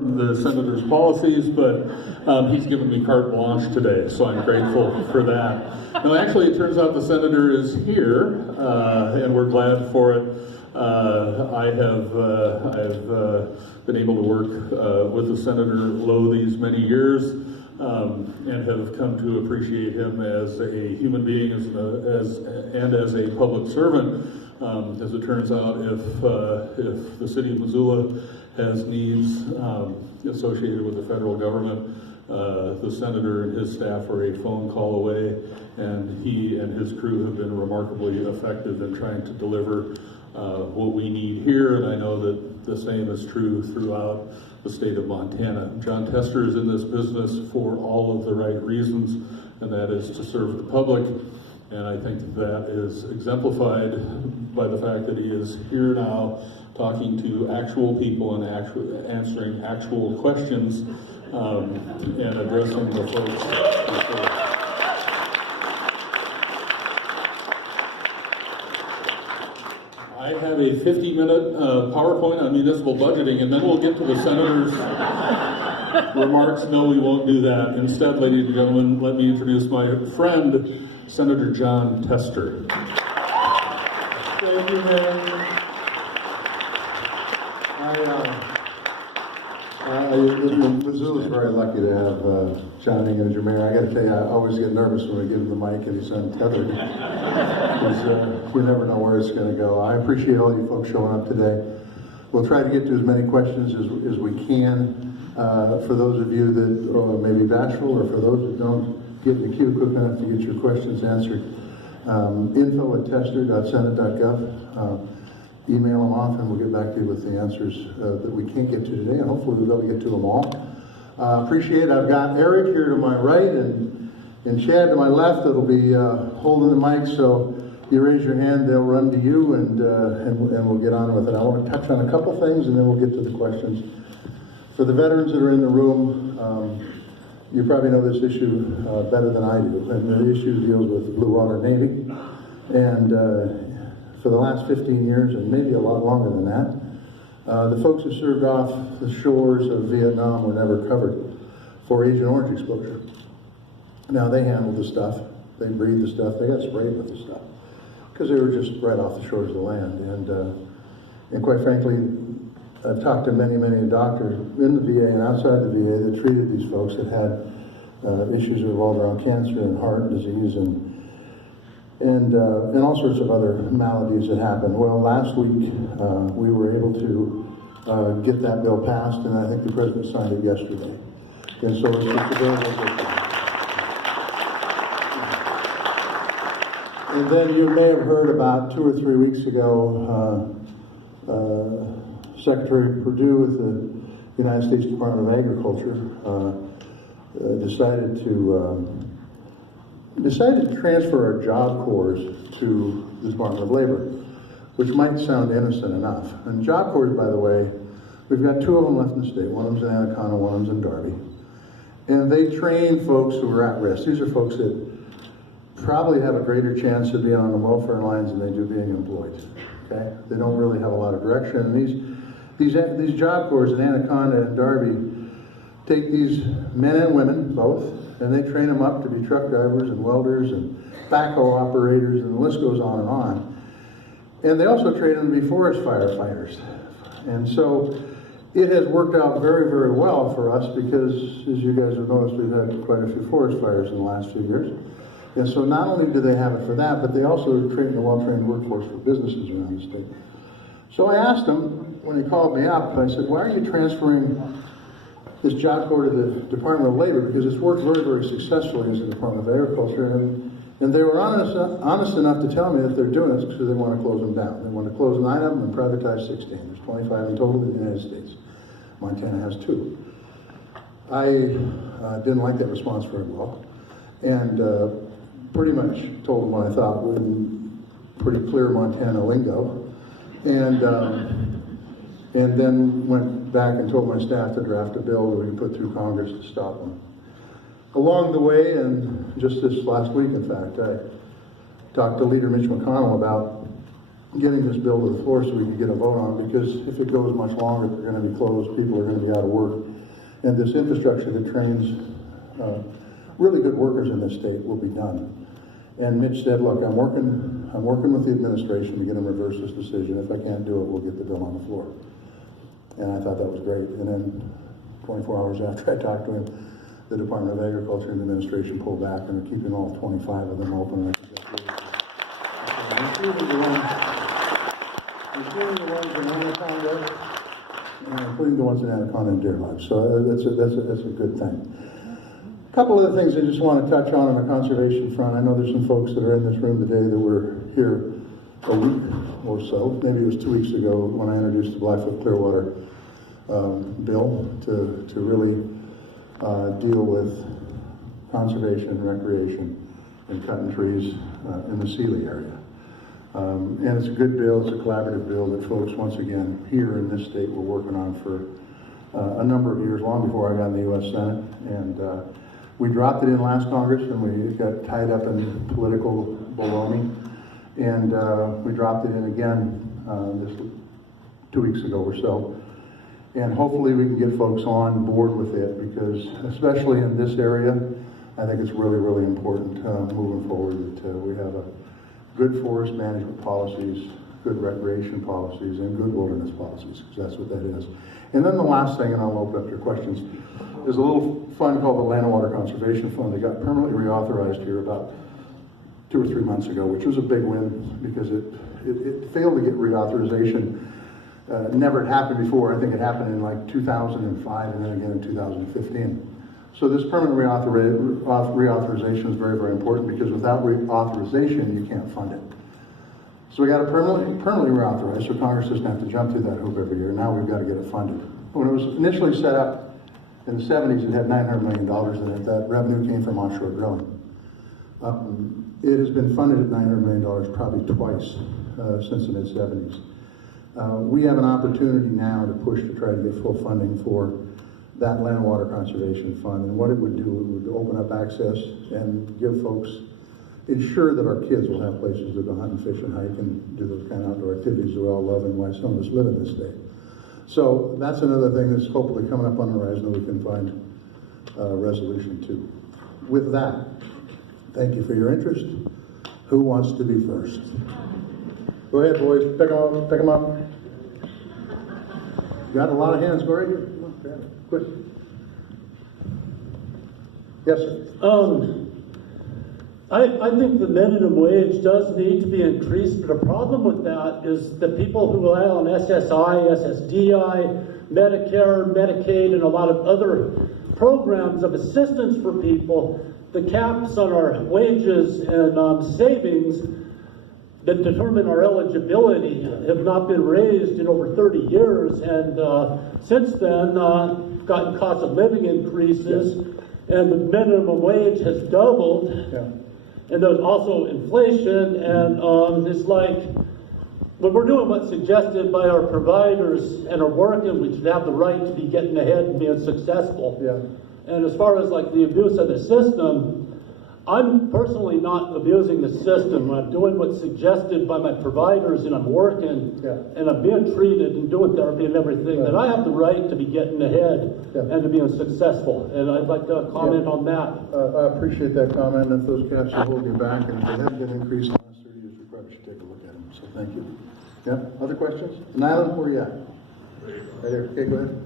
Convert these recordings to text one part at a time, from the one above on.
the senator's policies, but he's given me carte blanche today, so I'm grateful for that. No, actually, it turns out the senator is here, and we're glad for it. I've been able to work with the Senator Lowe these many years, and have come to appreciate him as a human being, and as a public servant. As it turns out, if the city of Missoula has needs associated with the federal government, the senator and his staff are a phone call away, and he and his crew have been remarkably effective in trying to deliver what we need here, and I know that the same is true throughout the state of Montana. John Tester is in this business for all of the right reasons, and that is to serve the public. And I think that is exemplified by the fact that he is here now talking to actual people and answering actual questions and addressing the folks. I have a 50-minute PowerPoint on municipal budgeting, and then we'll get to the senator's remarks. No, we won't do that. Instead, ladies and gentlemen, let me introduce my friend, Senator John Tester. Thank you, man. Missoula is very lucky to have Johnny as your mayor. I got to tell you, I always get nervous when we give him the mic and he's untethered, because you never know where it's going to go. I appreciate all you folks showing up today. We'll try to get to as many questions as we can. For those of you that may be bashful, or for those that don't get in the queue quick enough to get your questions answered, info@tester.senate.gov. Email them off, and we'll get back to you with the answers that we can't get to today, and hopefully we'll be able to get to them all. Appreciate it. I've got Eric here to my right and Chad to my left that'll be holding the mic, so you raise your hand, they'll run to you, and we'll get on with it. I want to touch on a couple things, and then we'll get to the questions. For the veterans that are in the room, you probably know this issue better than I do, and the issue deals with Blue Water Navy. And for the last 15 years, and maybe a lot longer than that, the folks who served off the shores of Vietnam were never covered for Agent Orange exposure. Now, they handled the stuff, they breathed the stuff, they got sprayed with the stuff, because they were just right off the shores of the land. And quite frankly, I've talked to many doctors in the VA and outside the VA that treated these folks that had issues that revolved around cancer and heart disease and all sorts of other maladies that happened. Well, last week we were able to get that bill passed, and I think the president signed it yesterday. And so it's just a very good thing. And then you may have heard about 2 or 3 weeks ago, Secretary Perdue with the United States Department of Agriculture decided to transfer our Job Corps to the Department of Labor, which might sound innocent enough. And Job Corps, by the way, we've got 2 of them left in the state. One of them's in Anaconda, one of them's in Darby. And they train folks who are at risk. These are folks that probably have a greater chance of being on the welfare lines than they do being employed. Okay? They don't really have a lot of direction. And these Job Corps in Anaconda and Darby take these men and women, both, and they train them up to be truck drivers and welders and backhoe operators, and the list goes on and on. And they also train them to be forest firefighters. And so it has worked out very well for us, because, as you guys have noticed, we've had quite a few forest fires in the last few years. And so not only do they have it for that, but they also train a well-trained workforce for businesses around the state. So I asked him, when he called me up, I said, why are you transferring this Job Corps to the Department of Labor? Because it's worked very successfully as the Department of Agriculture. And they were honest enough to tell me that they're doing this because they want to close them down. They want to close 9 of them and privatize 16. There's 25 in total in the United States. Montana has 2. I didn't like that response very well, and pretty much told them what I thought in pretty clear Montana lingo. And then went back and told my staff to draft a bill that we could put through Congress to stop them. Along the way, and just this last week, in fact, I talked to Leader Mitch McConnell about getting this bill to the floor so we can get a vote on it, because if it goes much longer, they're going to be closed, people are going to be out of work, and this infrastructure that trains really good workers in this state will be done. And Mitch said, look, I'm working with the administration to get them to reverse this decision. If I can't do it, we'll get the bill on the floor. And I thought that was great. And then 24 hours after I talked to him, the Department of Agriculture and the administration pulled back and are keeping all 25 of them open. And I think that's really good. Including the ones in Anaconda, including the ones in Anaconda and Deer Lodge. So that's a good thing. A couple of the things I just want to touch on the conservation front. I know there's some folks that are in this room today that were here a week or so. Maybe it was 2 weeks ago when I introduced the Blackfoot Clearwater bill to really deal with conservation and recreation and cutting trees in the Sealy area. And it's a good bill, it's a collaborative bill that folks, once again, here in this state were working on for a number of years, long before I got in the U.S. Senate. And we dropped it in last Congress, and we got tied up in political baloney. And we dropped it in again this 2 weeks ago or so. And hopefully we can get folks on board with it, because especially in this area, I think it's really, really important moving forward that we have a good forest management policies, good recreation policies, and good wilderness policies, because that's what that is. And then the last thing, and I'll open up your questions, is a little fund called the Land and Water Conservation Fund. They got permanently reauthorized here about 2 or 3 months ago, which was a big win, because it failed to get reauthorization. Never had happened before. I think it happened in like 2005 and then again in 2015. So this permanent reauthorization is very, very important, because without reauthorization, you can't fund it. So we got it permanently reauthorized, so Congress doesn't have to jump through that hoop every year. Now we've got to get it funded. When it was initially set up in the 70s, it had $900 million in it. That revenue came from offshore drilling. It has been funded at $900 million probably twice since the mid-70s. We have an opportunity now to push to try to get full funding for that Land and Water Conservation Fund. And what it would do, it would open up access and give folks, ensure that our kids will have places to go hunt and fish and hike and do those kind of outdoor activities that we all love and why some of us live in this state. So that's another thing that's hopefully coming up on the horizon that we can find a resolution to. With that, thank you for your interest. Who wants to be first? Go ahead, boys. Pick them up. Got a lot of hands. Go right here. Come on, grab it. Quick. Yes, sir. I think the minimum wage does need to be increased, but the problem with that is the people who rely on SSI, SSDI, Medicare, Medicaid, and a lot of other programs of assistance for people, the caps on our wages and savings that determine our eligibility have not been raised in over 30 years, and since then, gotten cost of living increases, and the minimum wage has doubled, and there's also inflation, and it's like, when we're doing what's suggested by our providers and are working, we should have the right to be getting ahead and being successful. And as far as like the abuse of the system, I'm personally not abusing the system. I'm doing what's suggested by my providers, and I'm working, and I'm being treated and doing therapy and everything, that I have the right to be getting ahead and to being successful. And I'd like to comment on that. I appreciate that comment. If those caps are holding you back and if they haven't been increased in the last 30 years, we probably should take a look at them. So thank you. Yeah, other questions? Nyland, where are you at? Right here. Okay, go ahead.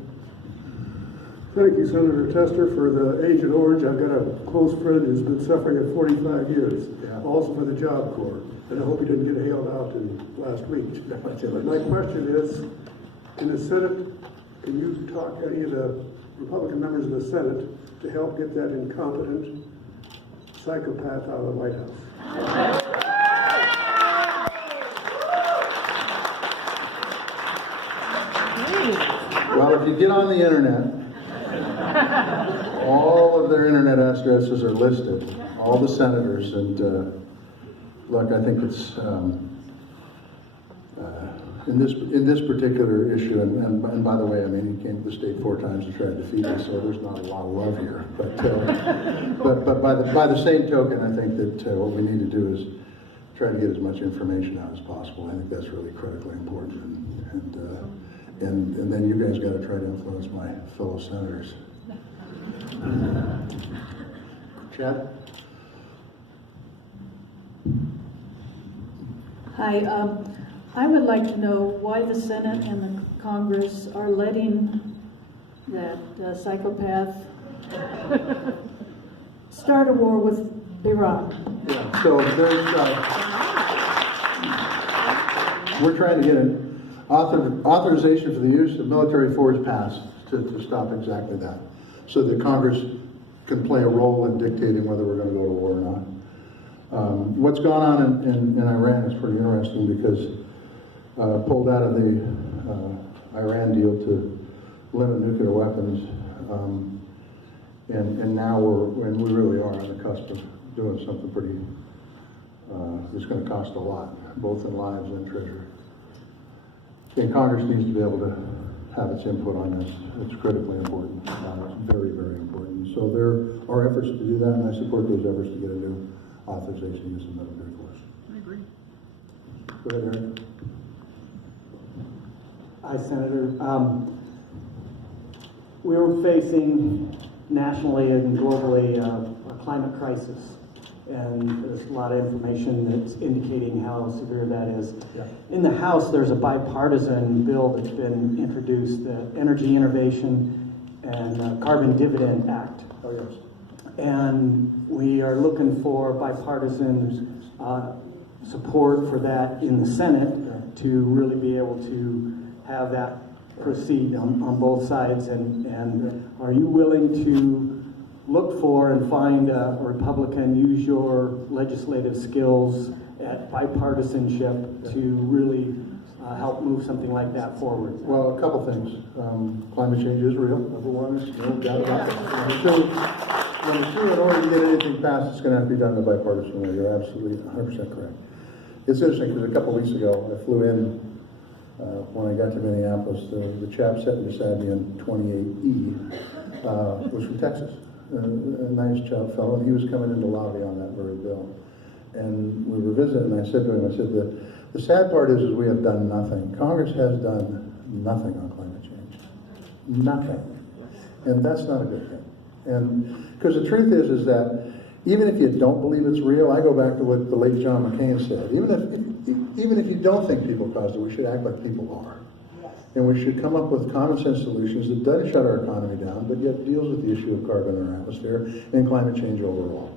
Thank you, Senator Tester, for the Agent Orange. I've got a close friend who's been suffering at 45 years, also for the Job Corps, and I hope he didn't get hailed out in last week. My question is, in the Senate, can you talk any of the Republican members in the Senate to help get that incompetent psychopath out of the White House? Well, if you get on the internet, all of their internet addresses are listed, all the senators, and look, I think it's in this particular issue, and by the way, I mean, he came to the state 4 times and tried to defeat us, so there's not a lot of love here. But by the same token, I think that what we need to do is try to get as much information out as possible. I think that's really critically important. And then you guys got to try to influence my fellow senators. Chad? Hi, I would like to know why the Senate and the Congress are letting that psychopath start a war with Iran. Yeah, so there's, we're trying to get an authorization for the use of military force passed to stop exactly that, so that Congress can play a role in dictating whether we're going to go to war or not. What's gone on in Iran is pretty interesting because pulled out of the Iran deal to limit nuclear weapons, and now we really are on the cusp of doing something pretty, it's going to cost a lot, both in lives and treasury. And Congress needs to be able to have its input on this. It's critically important. It's very, very important. So there are efforts to do that, and I support those efforts to get a new authorization to use the military force. I agree. Go ahead, Eric. Hi, Senator. We're facing nationally and globally a climate crisis, and there's a lot of information that's indicating how severe that is. Yeah. In the House, there's a bipartisan bill that's been introduced, the Energy Innovation and Carbon Dividend Act. Oh, yes. And we are looking for bipartisan support for that in the Senate to really be able to have that proceed on both sides. And are you willing to look for and find a Republican, use your legislative skills at bipartisanship to really help move something like that forward? Well, a couple things. Climate change is real, number one. There's no doubt about that. Number two, in order to get anything passed, it's going to have to be done in a bipartisan way. You're absolutely 100% correct. It's interesting because a couple weeks ago, I flew in, when I got to Minneapolis, the chap sitting beside me in 28E was from Texas. A nice chap fellow, and he was coming into lobby on that very bill. And we were visiting, and I said to him, I said, the sad part is we have done nothing. Congress has done nothing on climate change. Nothing. And that's not a good thing. And because the truth is that even if you don't believe it's real, I go back to what the late John McCain said. Even if you don't think people caused it, we should act like people are. And we should come up with common sense solutions that doesn't shut our economy down, but yet deals with the issue of carbon in our atmosphere and climate change overall.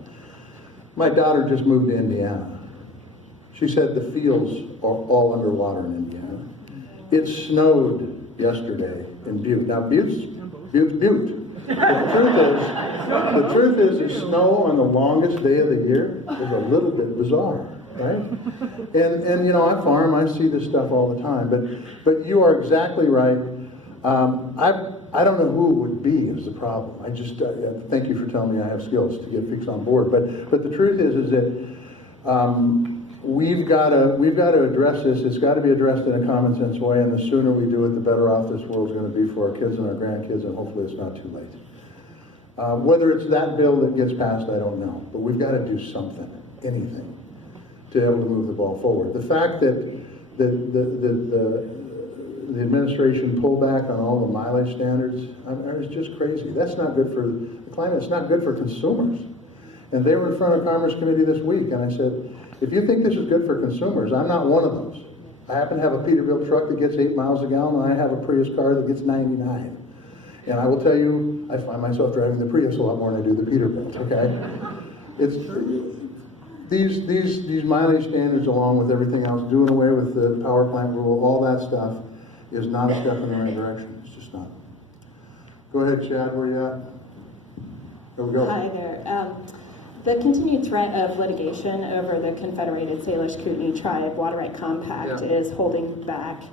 My daughter just moved to Indiana. She said the fields are all underwater in Indiana. It snowed yesterday in Butte. Now Butte's Butte. But the truth is snow on the longest day of the year is a little bit bizarre, right? And you know, I farm, I see this stuff all the time, but you are exactly right. I don't know who it would be is the problem. I just thank you for telling me I have skills to get fixed on board. But the truth is that we've got to address this. It's got to be addressed in a common sense way, and the sooner we do it, the better off this world's going to be for our kids and our grandkids, and hopefully it's not too late. Whether it's that bill that gets passed, I don't know, but we've got to do something, anything, to be able to move the ball forward. The fact that the administration pulled back on all the mileage standards, it's just crazy. That's not good for the climate. It's not good for consumers. And they were in front of Commerce Committee this week, and I said, if you think this is good for consumers, I'm not one of those. I happen to have a Peterbilt truck that gets 8 miles a gallon, and I have a Prius car that gets 99. And I will tell you, I find myself driving the Prius a lot more than I do the Peterbilt, okay? It's these mileage standards, along with everything else, doing away with the power plant rule, all that stuff, is not a step in the right direction. It's just not. Go ahead, Chad, where you at? There we go. Hi there. The continued threat of litigation over the Confederated Salish Kootenai Tribe Water Right Compact is holding back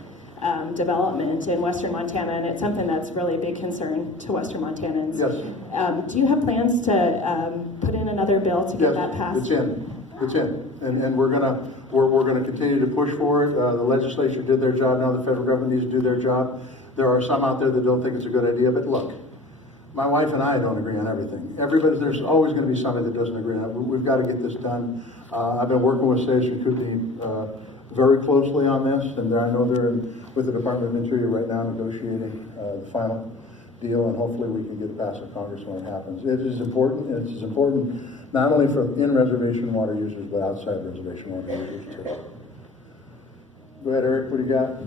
development in Western Montana, and it's something that's really a big concern to Western Montanans. Yes. Do you have plans to put in another bill to get that passed? It's in, and we're gonna continue to push for it. The legislature did their job. Now the federal government needs to do their job. There are some out there that don't think it's a good idea, but look, My wife and I don't agree on everything. There's always going to be somebody that doesn't agree on it. We've got to get this done. I've been working with Salish and Kootenai very closely on this, and I know they're with the Department of Interior right now negotiating the final deal, and hopefully we can get past the Congress when it happens. It is important, and it's important not only for in-reservation water users, but outside reservation water users too. Go ahead, Eric, what do you got?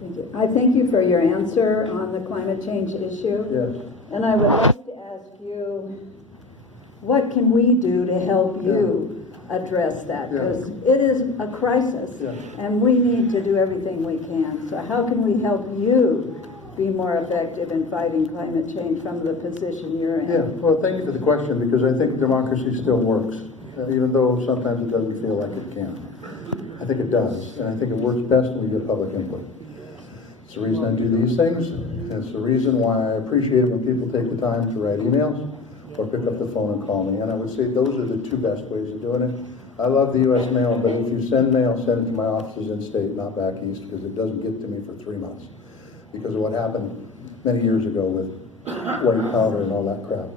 Thank you. I thank you for your answer on the climate change issue. Yes. And I would like to ask you, what can we do to help you address that? Because it is a crisis, and we need to do everything we can. So how can we help you be more effective in fighting climate change from the position you're in? Yeah, well, thank you for the question, because I think democracy still works, even though sometimes it doesn't feel like it can. I think it does, and I think it works best when we get public input. It's the reason I do these things, and it's the reason why I appreciate it when people take the time to write emails or pick up the phone and call me. And I would say those are the two best ways of doing it. I love the U.S. mail, but if you send mail, send it to my offices in state, not back east, because it doesn't get to me for 3 months because of what happened many years ago with white powder and all that crap.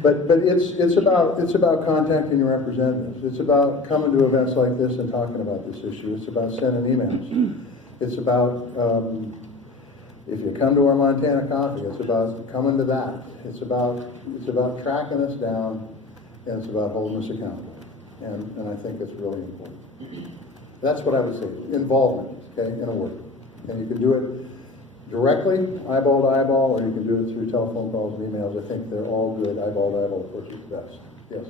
But it's about contacting your representatives. It's about coming to events like this and talking about this issue. It's about sending emails. It's about, if you come to our Montana Coffee, it's about coming to that. It's about tracking us down, and it's about holding us accountable. And I think it's really important. That's what I would say, involvement, okay, in a word. And you can do it directly, eyeball to eyeball, or you can do it through telephone calls and emails. I think they're all good. Eyeball to eyeball, of course, is the best. Yes?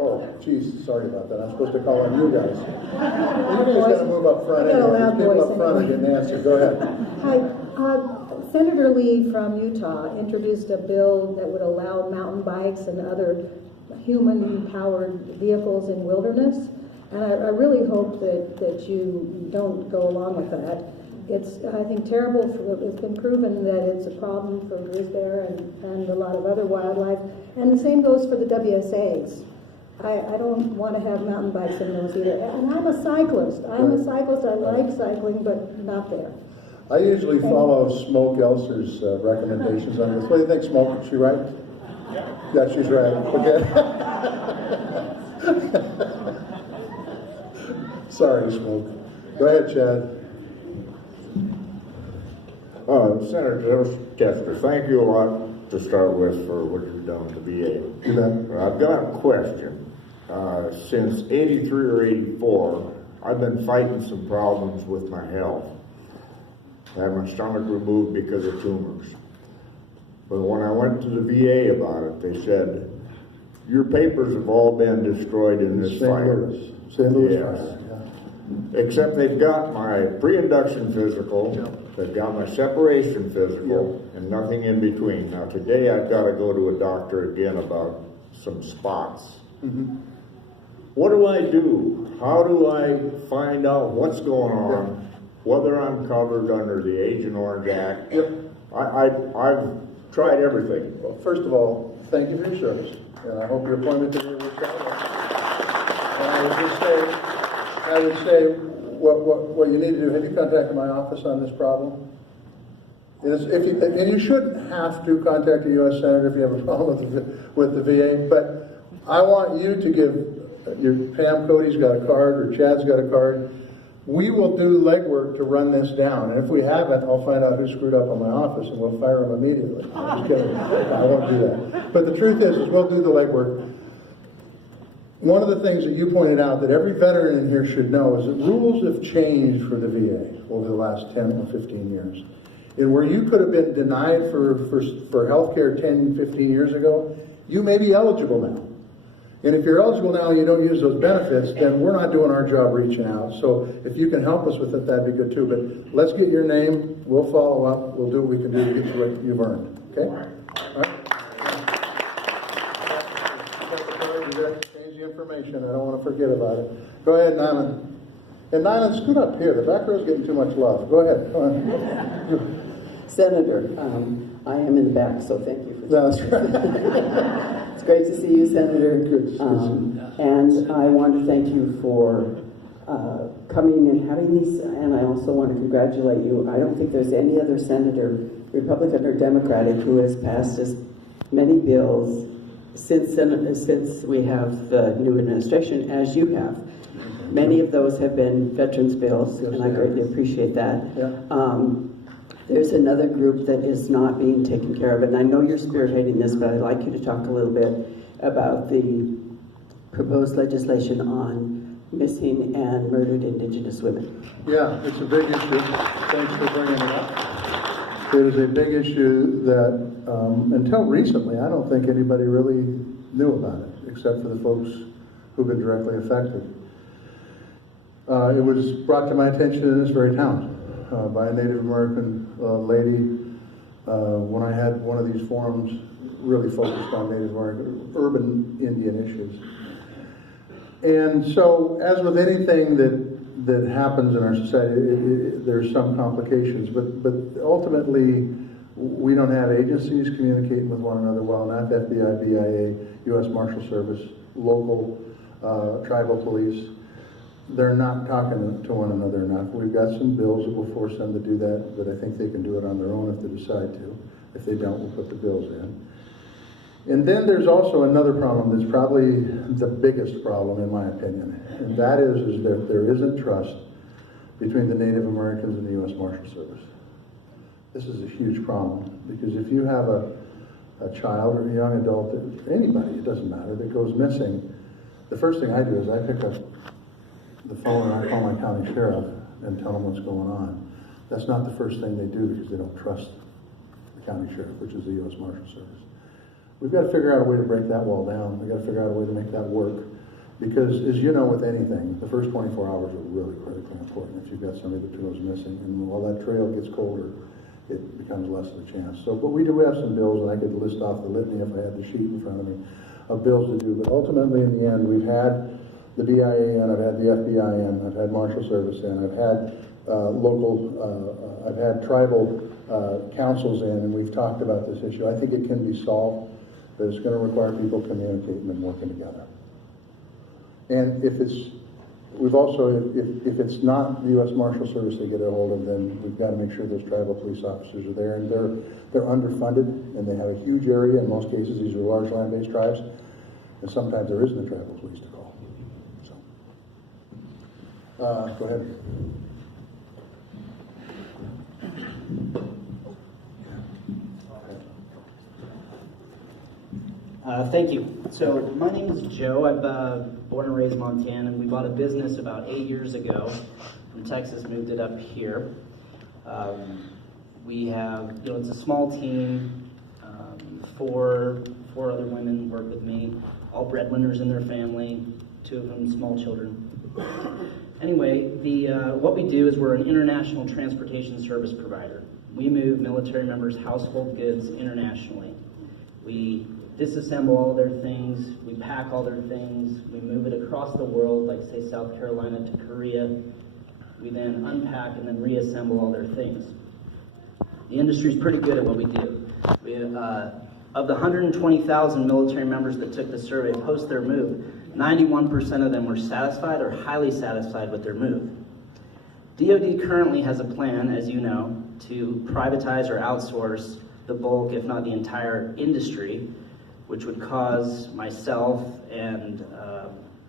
Oh, geez, sorry about that. I'm supposed to call on you guys. You guys got to move up front. Anyway. People up front are getting answered. Go ahead. Hi. Senator Lee from Utah introduced a bill that would allow mountain bikes and other human-powered vehicles in wilderness. And I really hope that you don't go along with that. It's, I think, terrible. It's been proven that it's a problem for grizzly bear and a lot of other wildlife. And the same goes for the WSAs. I don't want to have mountain bikes in those either. And I'm a cyclist. I like cycling, but not there. I usually follow Smoke Elser's recommendations on this. What do you think, Smoke? Is she right? Yeah, she's right. Okay. Sorry, Smoke. Go ahead, Chad. Senator Tester, thank you a lot to start with for what you've done with the VA. You bet. I've got a question. Since 83 or 84, I've been fighting some problems with my health. I had my stomach removed because of tumors. But when I went to the VA about it, they said, your papers have all been destroyed in this fire. St. Louis Yes. fire, yeah. Except they've got my pre-induction physical, they've got my separation physical, and nothing in between. Now today I've got to go to a doctor again about some spots. Mm-hmm. What do I do? How do I find out what's going on, whether I'm covered under the Agent Orange Act? I've tried everything. Well, first of all, thank you for your service, and I hope your appointment today works out. And I would say, what you need to do. Have you contacted my office on this problem? And you shouldn't have to contact a U.S. Senator if you have a problem with the VA. But I want you to give Pam Cody's got a card, or Chad's got a card. We will do legwork to run this down, and if we haven't, I'll find out who screwed up on my office, and we'll fire him immediately. I'm just kidding. I won't do that. But the truth is we'll do the legwork. One of the things that you pointed out that every veteran in here should know is that rules have changed for the VA over the last 10 or 15 years. And where you could have been denied for health care 10, 15 years ago, you may be eligible now. And if you're eligible now and you don't use those benefits, then we're not doing our job reaching out. So if you can help us with it, that'd be good too. But let's get your name. We'll follow up. We'll do what we can do to get you what you've earned. Okay? All right? Change the information. I don't want to forget about it. Go ahead, Nyland. And Nyland, scoot up here. The back row's getting too much love. Go ahead. Come on. Senator, I am in the back, so thank you for that. That's right. It's great to see you, Senator. And I want to thank you for coming and having these, and I also want to congratulate you. I don't think there's any other senator, Republican or Democratic, who has passed as many bills since we have the new administration as you have. Many of those have been veterans bills, and I greatly appreciate that. There's another group that is not being taken care of, and I know you're spearheading this, but I'd like you to talk a little bit about the proposed legislation on missing and murdered Indigenous women. Yeah, it's a big issue. Thanks for bringing it up. It is a big issue that until recently, I don't think anybody really knew about it, except for the folks who've been directly affected. It was brought to my attention in this very town by a Native American lady when I had one of these forums really focused on Native American urban Indian issues. And so, as with anything that happens in our society, there's some complications, but ultimately, we don't have agencies communicating with one another well enough. FBI, BIA, U.S. Marshal Service, local tribal police. They're not talking to one another enough. We've got some bills that will force them to do that, but I think they can do it on their own if they decide to. If they don't, we'll put the bills in. And then there's also another problem that's probably the biggest problem in my opinion, and that is that there isn't trust between the Native Americans and the U.S. Marshal Service. This is a huge problem, because if you have a child or a young adult, anybody, it doesn't matter, that goes missing, the first thing I do is I pick up the phone and I call my county sheriff and tell them what's going on. That's not the first thing they do, because they don't trust the county sheriff, which is the U.S. Marshal Service. We've got to figure out a way to break that wall down. We've got to figure out a way to make that work. Because, as you know, with anything, the first 24 hours are really critically important if you've got somebody that goes missing. And while that trail gets colder, it becomes less of a chance. So, but we do have some bills, and I could list off the litany if I had the sheet in front of me, of bills to do. But ultimately, in the end, we've had the BIA in, I've had the FBI in, I've had Marshal Service in, I've had I've had tribal councils in, and we've talked about this issue. I think it can be solved, but it's going to require people communicating and working together. And if it's, we've also, if it's not the U.S. Marshal Service they get a hold of, then we've got to make sure those tribal police officers are there, and they're underfunded, and they have a huge area. In most cases, these are large land-based tribes, and sometimes there isn't a tribal police to call. So, go ahead. Thank you. So my name is Joe. I'm born and raised Montana. We bought a business about 8 years ago from Texas, moved it up here. We have, it's a small team. Four other women work with me, all breadwinners in their family, 2 of them small children. Anyway, what we do is we're an international transportation service provider. We move military members' household goods internationally. We disassemble all their things, we pack all their things, we move it across the world, like say South Carolina to Korea. We then unpack and then reassemble all their things. The industry's pretty good at what we do. Of the 120,000 military members that took the survey post their move, 91% of them were satisfied or highly satisfied with their move. DoD currently has a plan, as you know, to privatize or outsource the bulk, if not the entire industry, which would cause myself and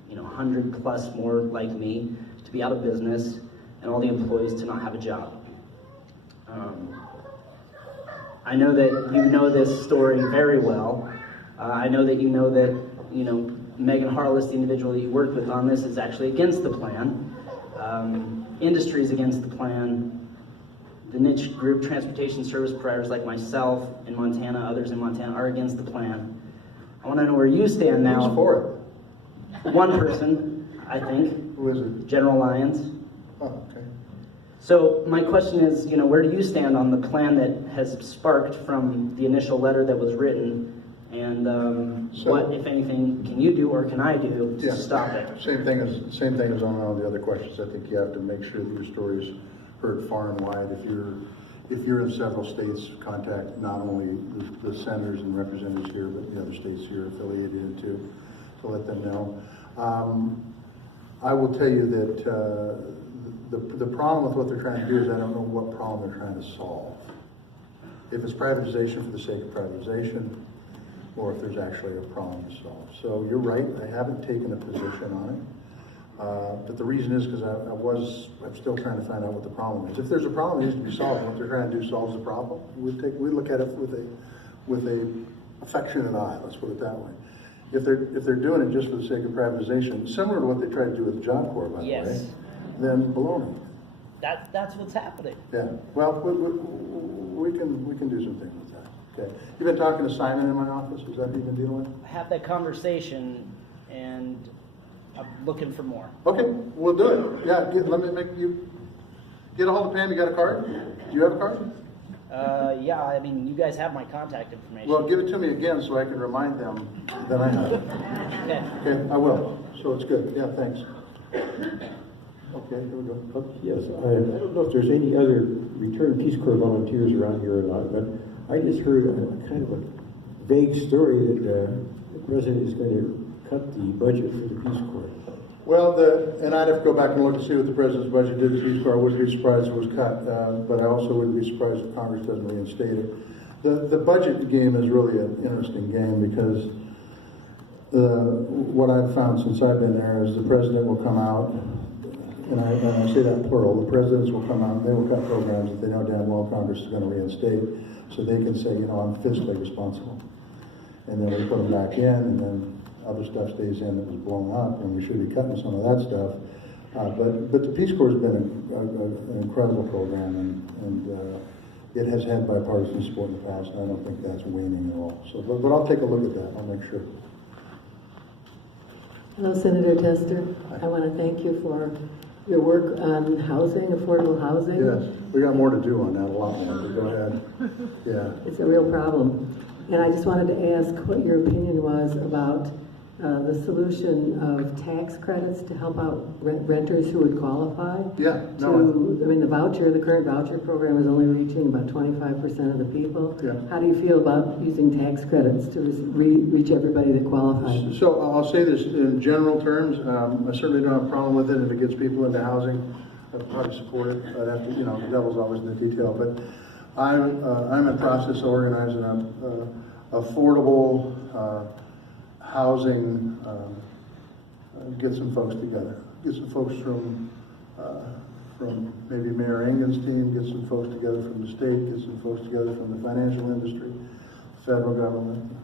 100 plus more like me to be out of business, and all the employees to not have a job. I know that you know this story very well. I know that you know that Megan Harless, the individual that you worked with on this, is actually against the plan. Industry is against the plan. The niche group transportation service providers like myself in Montana, others in Montana, are against the plan. I want to know where you stand now. Who's for it? One person, I think. Who is it? General Lyons. Oh, okay. So my question is, where do you stand on the plan that has sparked from the initial letter that was written, and what, if anything, can you do or can I do to stop it? Same thing as on all the other questions. I think you have to make sure that your story is heard far and wide. If you're in several states, contact not only the senators and representatives here, but the other states you're affiliated into, to let them know. I will tell you that the problem with what they're trying to do is I don't know what problem they're trying to solve. If it's privatization for the sake of privatization, or if there's actually a problem to solve. So you're right, I haven't taken a position on it. But the reason is because I'm still trying to find out what the problem is. If there's a problem, it needs to be solved. What they're trying to do solves the problem. We look at it with a affectionate eye. Let's put it that way. If they're doing it just for the sake of privatization, similar to what they tried to do with the Job Corps, by the way, then baloney. That's what's happening. Yeah. Well, we can do some things with that. Okay. You've been talking to Simon in my office. Is that who you've been dealing with? Have that conversation, and I'm looking for more. Okay, we'll do it. Yeah, let me make you get a hold of Pam. You got a card? Do you have a card? Yeah, I mean, you guys have my contact information. Well, give it to me again so I can remind them that I have it. Okay. Okay, I will. So it's good. Yeah, thanks. Okay, here we go. Yes, I don't know if there's any other return Peace Corps volunteers around here or not, but I just heard a kind of a vague story that the president is going to cut the budget for the Peace Corps. Well, and I'd have to go back and look to see what the president's budget did to Peace Corps. I wouldn't be surprised if it was cut, but I also wouldn't be surprised if Congress doesn't reinstate it. The budget game is really an interesting game because what I've found since I've been there is the president will come out, and I say that plural, the presidents will come out and they will cut programs that they know damn well Congress is going to reinstate, so they can say, I'm fiscally responsible. And then we put them back in, and then other stuff stays in that was blown up, and we should be cutting some of that stuff. But the Peace Corps has been an incredible program, and it has had bipartisan support in the past, and I don't think that's waning at all. So, but I'll take a look at that. I'll make sure. Hello, Senator Tester. I want to thank you for your work on housing, affordable housing. Yes, we got more to do on that, a lot more, but go ahead. Yeah. It's a real problem. And I just wanted to ask what your opinion was about the solution of tax credits to help out renters who would qualify. Yeah, the current voucher program is only reaching about 25% of the people. Yeah. How do you feel about using tax credits to reach everybody that qualifies? So I'll say this in general terms. I certainly don't have a problem with it if it gets people into housing. I'd probably support it. I'd have to, the devil's always in the detail. But I'm in process of organizing affordable housing, get some folks together. Get some folks from maybe Mayor Engen's team, get some folks together from the state, get some folks together from the financial industry, federal government,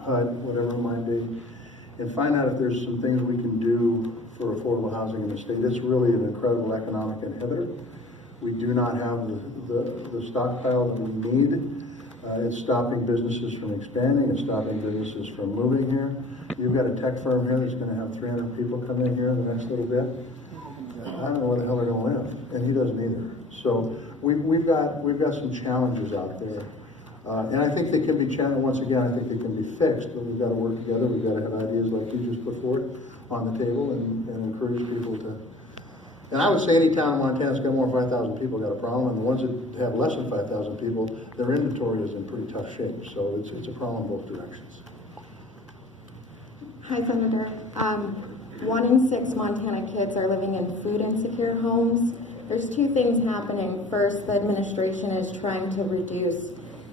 HUD, whatever it might be, and find out if there's some things we can do for affordable housing in the state. It's really an incredible economic inhibitor. We do not have the stockpile that we need. It's stopping businesses from expanding. It's stopping businesses from moving here. You've got a tech firm here that's going to have 300 people come in here in the next little bit. I don't know where the hell they're going to live, and he doesn't either. So we've got some challenges out there, and I think they can be challenged. Once again, I think they can be fixed, but we've got to work together. We've got to have ideas like you just put forward on the table and encourage people to. And I would say any town in Montana that's got more than 5,000 people got a problem, and the ones that have less than 5,000 people, their inventory is in pretty tough shape. So it's a problem in both directions. Hi, Senator. 1 in 6 Montana kids are living in food insecure homes. There's two things happening. First, the administration is trying to reduce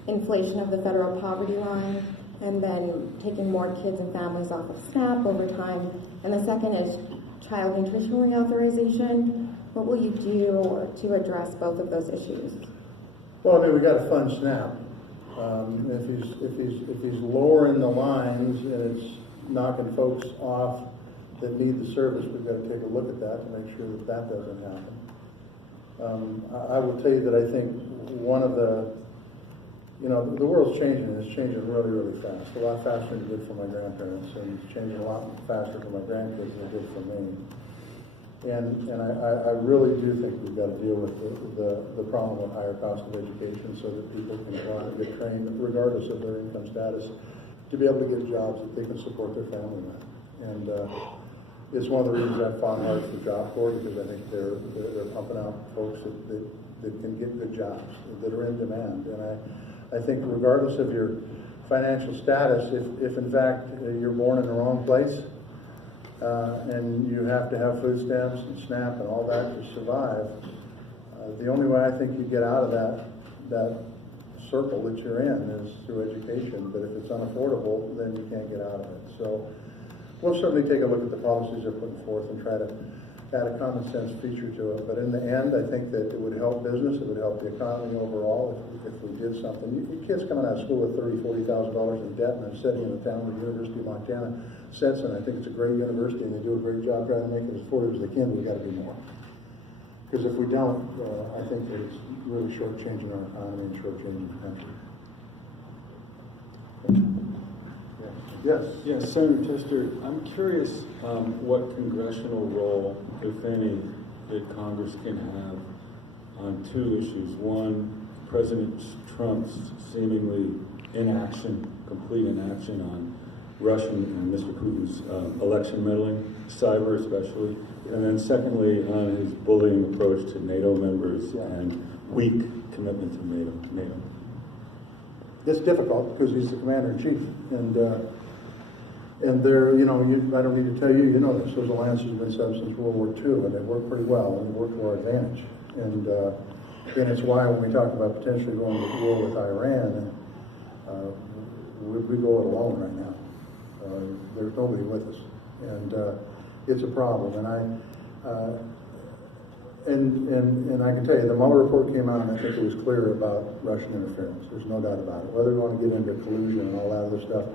inflation of the federal poverty line, and then taking more kids and families off of SNAP over time. And the second is child nutrition reauthorization. What will you do to address both of those issues? Well, we got to fund SNAP. If he's lowering the lines and it's knocking folks off that need the service, we've got to take a look at that to make sure that doesn't happen. I will tell you that I think one of the world's changing, and it's changing really, really fast. A lot faster than it did for my grandparents, and it's changing a lot faster for my grandkids than it did for me. And I really do think we've got to deal with the problem of higher cost of education so that people can go out and get trained, regardless of their income status, to be able to get jobs that they can support their family with. And it's one of the reasons I fought hard for Job Corps, because I think they're pumping out folks that can get good jobs, that are in demand. And I think regardless of your financial status, if in fact you're born in the wrong place, and you have to have food stamps and SNAP and all that to survive. The only way I think you get out of that circle that you're in is through education, but if it's unaffordable, then you can't get out of it. So we'll certainly take a look at the policies they're putting forth and try to add a common sense feature to it. But in the end, I think that it would help business, it would help the economy overall if we did something. Your kids coming out of school with $30,000, $40,000 in debt, and I'm sitting in a town like University of Montana, Stetson. I think it's a great university, and they do a great job trying to make it as affordable as they can, but we've got to be more. Because if we don't, I think that it's really shortchanging our economy and shortchanging the country. Yes. Yes, Senator Tester, I'm curious what congressional role, if any, that Congress can have on two issues. One, President Trump's seemingly inaction, complete inaction on Russian and Mr. Putin's election meddling, cyber especially. And then secondly, on his bullying approach to NATO members and weak commitment to NATO. It's difficult because he's the commander-in-chief, and there, you know, I don't need to tell you, you know this. Those alliances have been set up since World War II, and they work pretty well, and they work to our advantage. And it's why when we talk about potentially going to war with Iran, we go it alone right now. There's nobody with us, and it's a problem. And I can tell you, the Mueller report came out, and I think it was clear about Russian interference. There's no doubt about it. Whether we want to get into collusion and all that other stuff,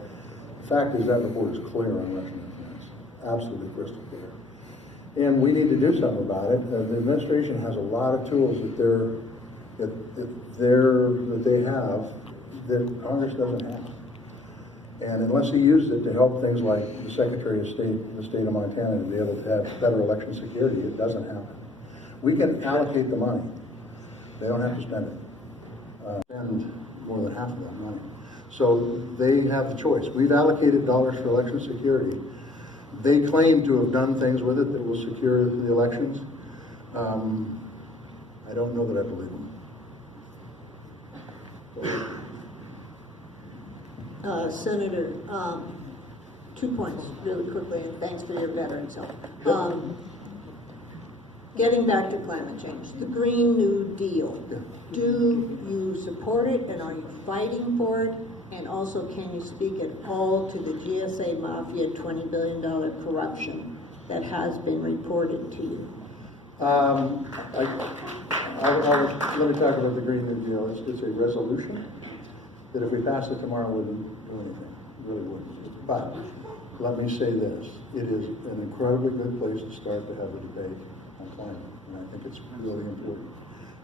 the fact is that report is clear on Russian interference, absolutely crystal clear. And we need to do something about it. The administration has a lot of tools that they have that Congress doesn't have. And unless he used it to help things like the Secretary of State in the state of Montana to be able to have better election security, it doesn't happen. We can allocate the money. They don't have to spend it. Spend more than half of that money. So they have the choice. We've allocated dollars for election security. They claim to have done things with it that will secure the elections. I don't know that I believe them. Senator, 2 points really quickly, and thanks for your veterans help. Getting back to climate change, the Green New Deal, do you support it, and are you fighting for it? And also, can you speak at all to the GSA Mafia $20 billion corruption that has been reported to you? Let me talk about the Green New Deal. It's a resolution that if we pass it tomorrow wouldn't do anything, it really wouldn't. But let me say this, it is an incredibly good place to start to have a debate on climate, and I think it's really important.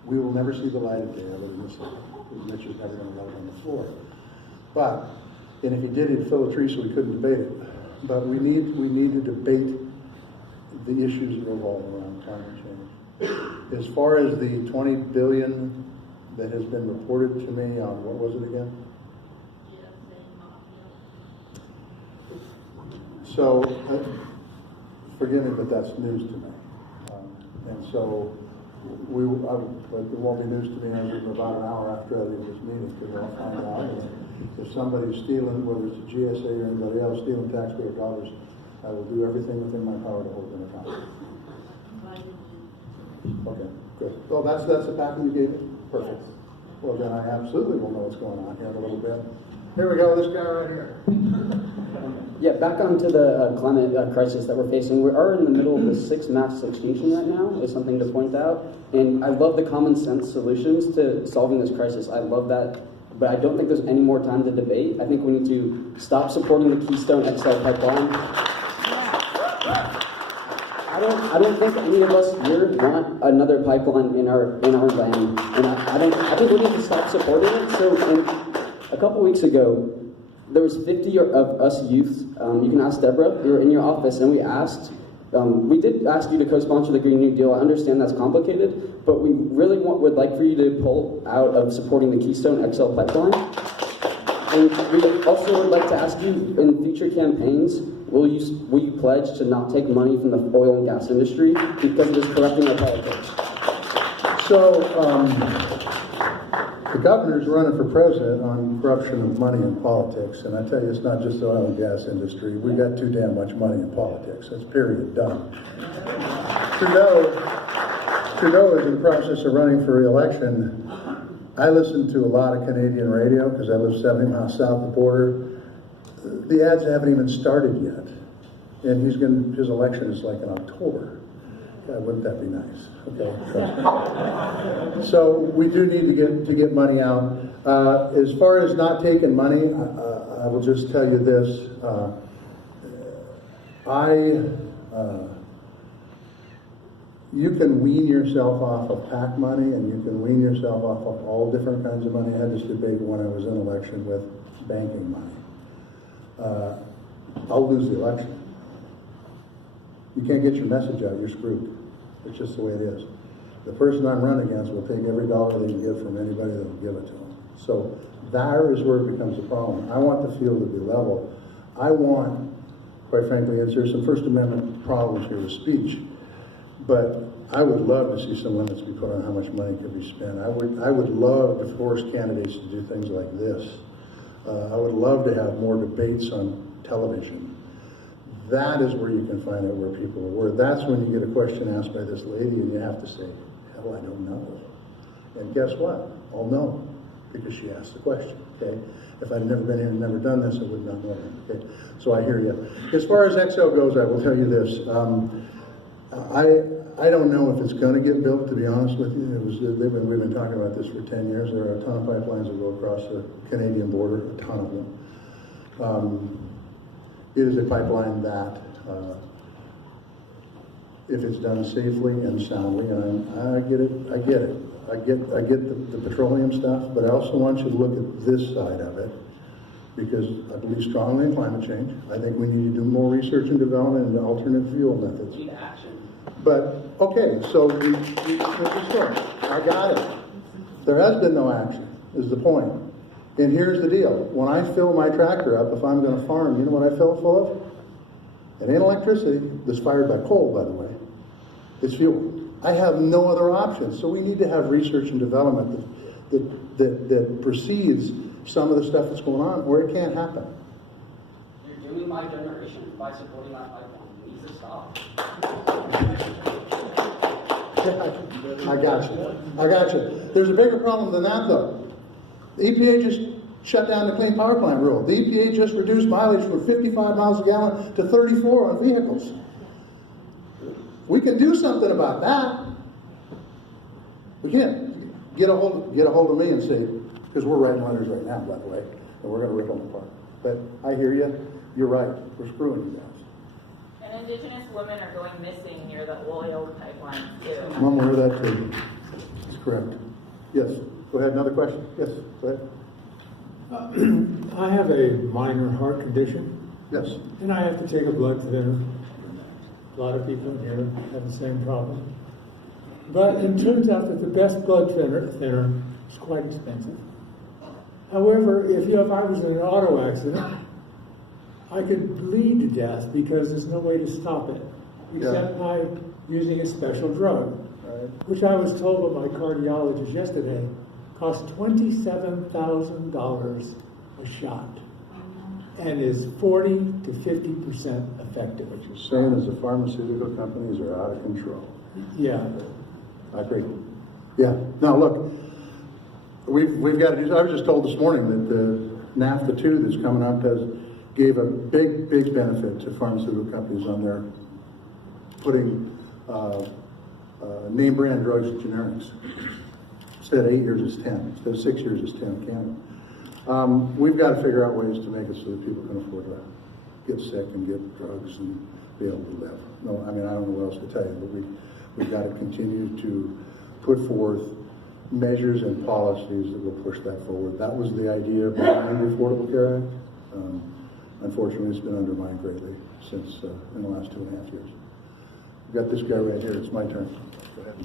We will never see the light of day other than this, because Mitch is never going to let it on the floor. But, and if he did, he'd fill a tree so we couldn't debate it. But we need to debate the issues that revolve around climate change. As far as the $20 billion that has been reported to me on, what was it again? So, forgive me, but that's news to me. And so, it won't be news to me in about an hour after I leave this meeting, because I'll find out. If somebody's stealing, whether it's a GSA or anybody else, stealing taxpayer dollars, I will do everything within my power to hold them accountable. Okay, good. Well, that's the packet you gave me? Perfect. Well, then I absolutely will know what's going on here in a little bit. Here we go, this guy right here. Yeah, back onto the climate crisis that we're facing. We are in the middle of the 6th mass extinction right now, is something to point out. And I love the common sense solutions to solving this crisis. I love that. But I don't think there's any more time to debate. I think we need to stop supporting the Keystone XL pipeline. I don't think any of us here want another pipeline in our land, and I think we need to stop supporting it. So, a couple weeks ago, there was 50 of us youth. You can ask Deborah. We were in your office, and we asked. We did ask you to co-sponsor the Green New Deal. I understand that's complicated, but we really would like for you to pull out of supporting the Keystone XL pipeline. And we also would like to ask you, in future campaigns, will you pledge to not take money from the oil and gas industry because it is corrupting our politics? So, The governor's running for president on corruption of money in politics, and I tell you, it's not just the oil and gas industry. We got too damn much money in politics. That's period, done. Trudeau is in the process of running for re-election. I listen to a lot of Canadian radio because I live 70 miles south of the border. The ads haven't even started yet, and his election is like in October. God, wouldn't that be nice? Okay. So we do need to get money out. As far as not taking money, I will just tell you this. You can wean yourself off of PAC money, and you can wean yourself off of all different kinds of money. I had this debate when I was in election with banking money. I'll lose the election. You can't get your message out, you're screwed. It's just the way it is. The person I'm running against will take every dollar they can get from anybody that will give it to them. So there is where it becomes a problem. I want the field to be level. I want, quite frankly, there's some First Amendment problems here with speech, but I would love to see some limits be put on how much money could be spent. I would love to force candidates to do things like this. I would love to have more debates on television. That is where you can find out where people are. That's when you get a question asked by this lady and you have to say, hell, I don't know. And guess what? I'll know, because she asked the question, okay? If I'd never been here and never done this, I would not know, okay? So I hear you. As far as XL goes, I will tell you this. I don't know if it's gonna get built, to be honest with you. We've been talking about this for 10 years. There are a ton of pipelines that go across the Canadian border, a ton of them. It is a pipeline that, if it's done safely and soundly, and I get it. I get the petroleum stuff, but I also want you to look at this side of it, because I believe strongly in climate change. I think we need to do more research and development into alternate fuel methods. Need action. But, okay, so I got it. There has been no action, is the point. And here's the deal. When I fill my tractor up, if I'm going to farm, you know what I fill it full of? It ain't electricity. That's fired by coal, by the way. It's fuel. I have no other option. So we need to have research and development that precedes some of the stuff that's going on, or it can't happen. You're doing my generation by supporting that pipeline. It needs to stop. I got you. There's a bigger problem than that, though. The EPA just shut down the Clean Power Plant rule. The EPA just reduced mileage from 55 miles a gallon to 34 on vehicles. We can do something about that. We can't get a hold of me and say, because we're writing letters right now, by the way, and we're going to rip them apart. But I hear you. You're right. We're screwing you guys. And Indigenous women are going missing near the oil pipelines too. I'm aware of that too. That's correct. Yes. Go ahead. Another question. Yes. Go ahead. I have a minor heart condition. Yes. And I have to take a blood thinner. A lot of people here have the same problem. But it turns out that the best blood thinner is quite expensive. However, if I was in an auto accident, I could bleed to death because there's no way to stop it, except by using a special drug, which I was told by my cardiologist yesterday costs $27,000 a shot and is 40 to 50% effective. What you're saying is the pharmaceutical companies are out of control. Yeah. I agree. Yeah. Now look, we've got to do. I was just told this morning that the NAFTA 2 that's coming up gave a big benefit to pharmaceutical companies on their putting name brand drugs as generics. Instead of 8 years, it's 10. Instead of 6 years, it's 10 in Canada. We've got to figure out ways to make it so that people can afford to get sick and get drugs and be able to live. No, I mean, I don't know what else to tell you, but we've got to continue to put forth measures and policies that will push that forward. That was the idea behind the Affordable Care Act. Unfortunately, it's been undermined greatly since in the last 2.5 years. We've got this guy right here. It's my turn. Go ahead.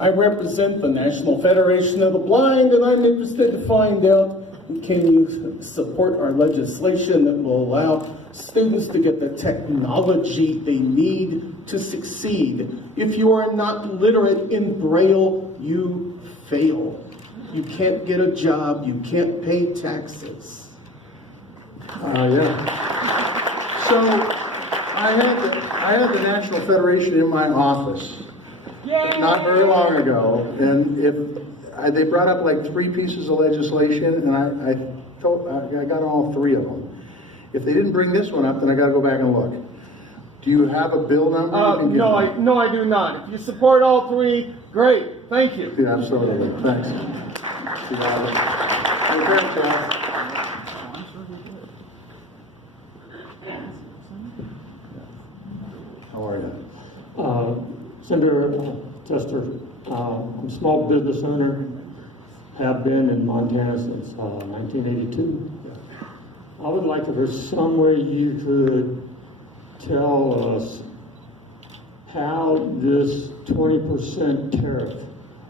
I represent the National Federation of the Blind, and I'm interested to find out, can you support our legislation that will allow students to get the technology they need to succeed? If you are not literate in Braille, you fail. you can't get a job, you can't pay taxes. Yeah. So I had the National Federation in my office not very long ago, and they brought up like 3 pieces of legislation, and I got all 3 of them. If they didn't bring this one up, then I got to go back and look. Do you have a bill number? No, I do not. If you support all 3, great. Thank you. Yeah, absolutely. Thanks. How are you? Senator Tester, I'm a small business owner, have been in Montana since 1982. I would like if there's some way you could tell us how this 20% tariff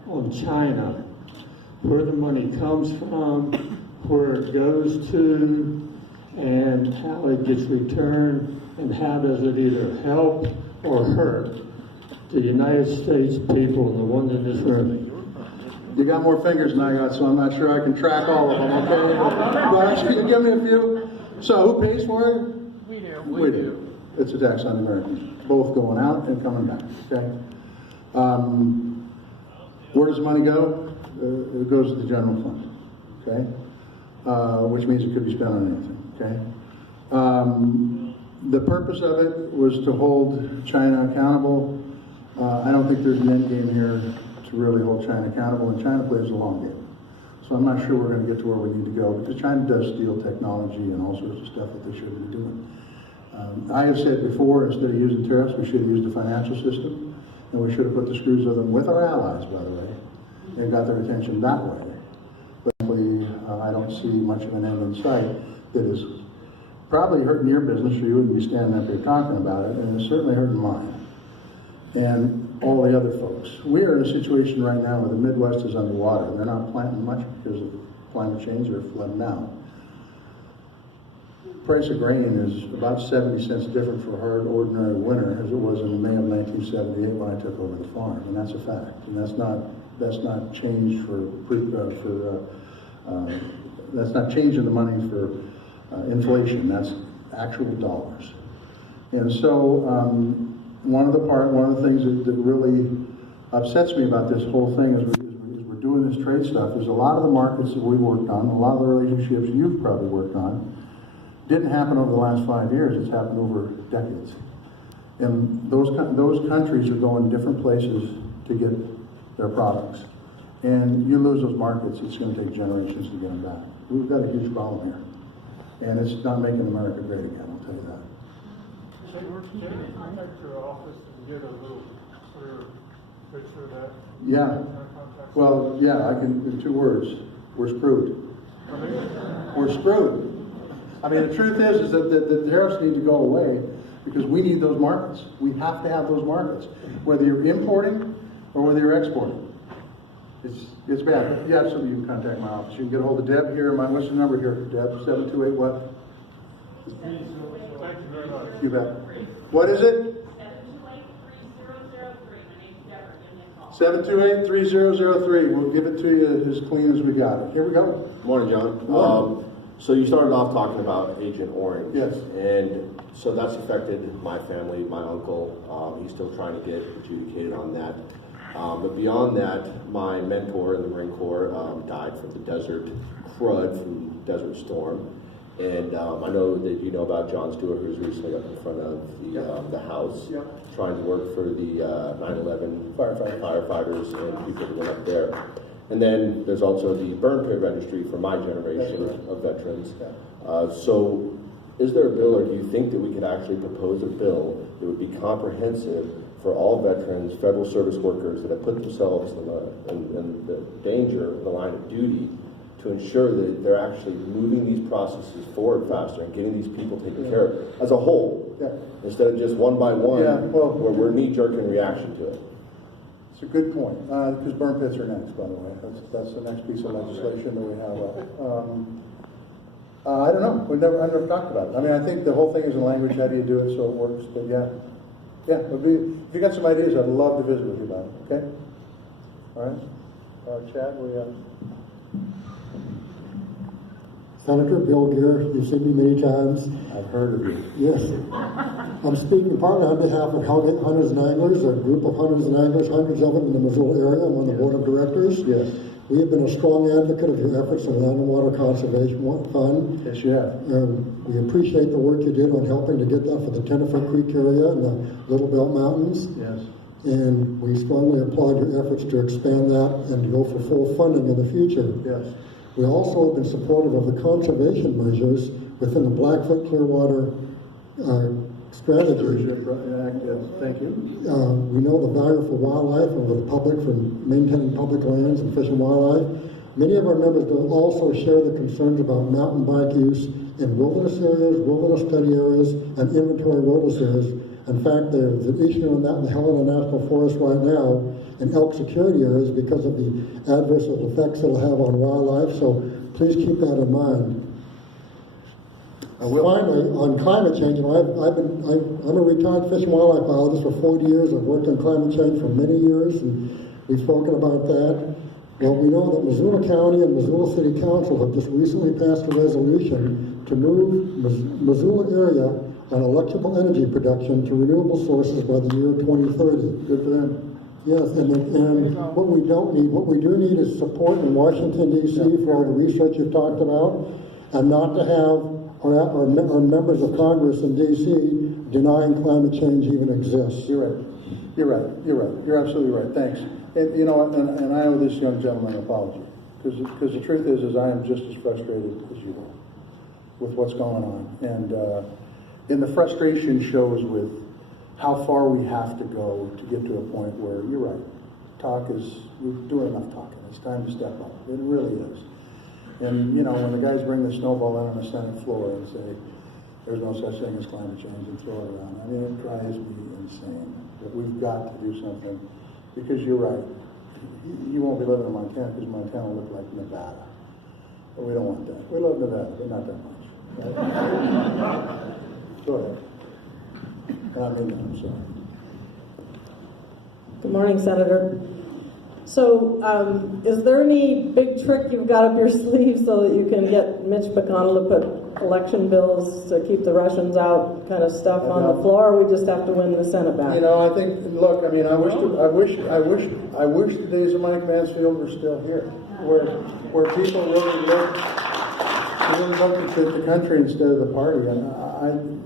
on China, where the money comes from, where it goes to, and how it gets returned, and how does it either help or hurt the United States people and the ones in this room. You got more fingers than I got, so I'm not sure I can track all of them, okay? Well, can you give me a few? So who pays for it? We do. We do. It's a tax on Americans, both going out and coming back, okay? Where does the money go? It goes to the general fund, okay? Which means it could be spent on anything, okay? The purpose of it was to hold China accountable. I don't think there's an end game here to really hold China accountable, and China plays a long game. So I'm not sure we're going to get to where we need to go, because China does steal technology and all sorts of stuff that they shouldn't be doing. I have said before, instead of using tariffs, we should have used the financial system, and we should have put the screws of them with our allies, by the way, and got their attention that way. But I don't see much of an end in sight that is probably hurting your business, or you wouldn't be standing up here talking about it, and it's certainly hurting mine and all the other folks. We are in a situation right now where the Midwest is underwater. They're not planting much because of climate change. They're flooding out. Price of grain is about 70 cents different for a hard, ordinary winter as it was in May of 1978 when I took over the farm, and that's a fact. And that's not change that's not changing the money for inflation. That's actual dollars. And so one of the things that really upsets me about this whole thing is we're doing this trade stuff is a lot of the markets that we worked on, a lot of the relationships you've probably worked on, didn't happen over the last 5 years. It's happened over decades. And those countries are going different places to get their products. And you lose those markets, it's going to take generations to get them back. We've got a huge problem here. And it's not making America great again, I'll tell you that. Can you contact your office and get a little clearer picture of that? Yeah. Well, yeah, I can, in 2 words. We're screwed. We're screwed. I mean, the truth is that the tariffs need to go away because we need those markets. We have to have those markets, whether you're importing or whether you're exporting. It's bad. Yeah, absolutely. You can contact my office. You can get a hold of Deb here. What's the number here, Deb? 728 what? Thank you very much. You bet. What is it? 728-3003. We'll give it to you as clean as we got it. Here we go. Morning, John. So you started off talking about Agent Orange. Yes. And so that's affected my family, my uncle. He's still trying to get adjudicated on that. But beyond that, my mentor in the Marine Corps died from the desert crud from Desert Storm. And I know that you know about John Stewart, who's recently up in front of the House, trying to work for the 9/11 firefighters and people who went up there. And then there's also the burn pit registry for my generation of veterans. So is there a bill, or do you think that we could actually propose a bill that would be comprehensive for all veterans, federal service workers that have put themselves in the danger of the line of duty, to ensure that they're actually moving these processes forward faster and getting these people taken care of as a whole, instead of just one by one, where we're knee-jerking reaction to it? It's a good point, because burn pits are next, by the way. That's the next piece of legislation that we have. I don't know. I never talked about it. I mean, I think the whole thing is in language. How do you do it so it works? But yeah. If you got some ideas, I'd love to visit with you about it. Okay. All right. Chad, Senator Bill Gear, you've seen me many times. I've heard of you. Yes. I'm speaking partly on behalf of Hunters and Anglers, a group of hunters and anglers, hundreds of them in the Missoula area. I'm on the board of directors. Yes. We have been a strong advocate of your efforts in the Land and Water Conservation Fund. Yes, you have. We appreciate the work you did on helping to get that for the Tenderfoot Creek area and the Little Belt Mountains. Yes. And we strongly applaud your efforts to expand that and to go for full funding in the future. Yes. We also have been supportive of the conservation measures within the Blackfoot Clearwater strategy. Act, yes. Thank you. We know the value for wildlife and for the public for maintaining public lands and fish and wildlife. Many of our members do also share the concerns about mountain bike use in wilderness areas, wilderness study areas, and inventory wilderness areas. In fact, there's an issue on that in the Helena National Forest right now in elk security areas because of the adverse effects it'll have on wildlife, so please keep that in mind. Finally, on climate change, I'm a retired fish and wildlife biologist for 40 years. I've worked on climate change for many years, and we've spoken about that. Well, we know that Missoula County and Missoula City Council have just recently passed a resolution to move Missoula area on electrical energy production to renewable sources by the year 2030. Good for them. Yes, and what we do need is support in Washington, D.C. for all the research you've talked about, and not to have our members of Congress in D.C. denying climate change even exists. You're right. You're right. You're right. You're absolutely right. Thanks. And, you know, and I owe this young gentleman an apology, because the truth is I am just as frustrated as you are with what's going on. And the frustration shows with how far we have to go to get to a point where, you're right, we're doing enough talking. It's time to step up. It really is. And, you know, when the guys bring the snowball in on the Senate floor and say, there's no such thing as climate change, and throw it around, I mean, it drives me insane. But we've got to do something, because you're right. You won't be living in Montana, because Montana will look like Nevada. But we don't want that. We love Nevada, but not that much. Right? Go ahead. And I mean that, I'm sorry. Good morning, Senator. So, is there any big trick you've got up your sleeve so that you can get Mitch McConnell to put election bills to keep the Russians out kind of stuff on the floor, or we just have to win the Senate back? You know, I think, look, I mean, I wish the days of Mike Mansfield were still here, where people really look at the country instead of the party. And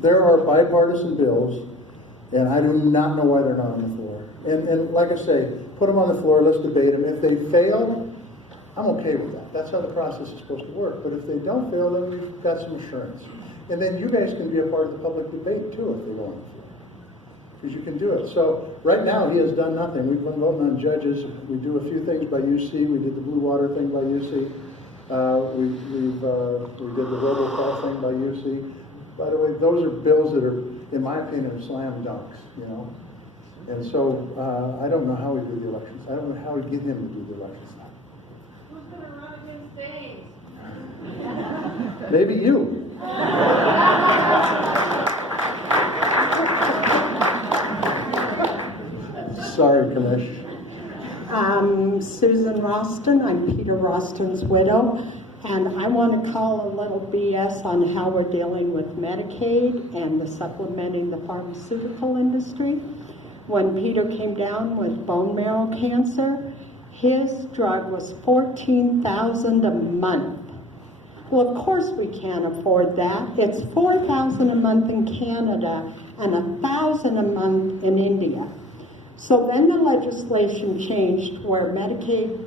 there are bipartisan bills, and I do not know why they're not on the floor. And like I say, put them on the floor, let's debate them. If they fail, I'm okay with that. That's how the process is supposed to work. But if they don't fail, then we've got some assurance. And then you guys can be a part of the public debate too if they go on the floor. Because you can do it. So right now he has done nothing. We've been voting on judges. We do a few things by UC. We did the Blue Water thing by UC. We did the robocall thing by UC. By the way, those are bills that are, in my opinion, slam dunks, you know. And so I don't know how we do the elections. I don't know how we get him to do the elections. Who's going to run against Dave? Maybe you. Sorry, Kamish. Susan Roston. I'm Peter Roston's widow. And I want to call a little BS on how we're dealing with Medicaid and the supplementing the pharmaceutical industry. When Peter came down with bone marrow cancer, his drug was $14,000 a month. Well, of course we can't afford that. It's $4,000 a month in Canada and $1,000 a month in India. So then the legislation changed where Medicare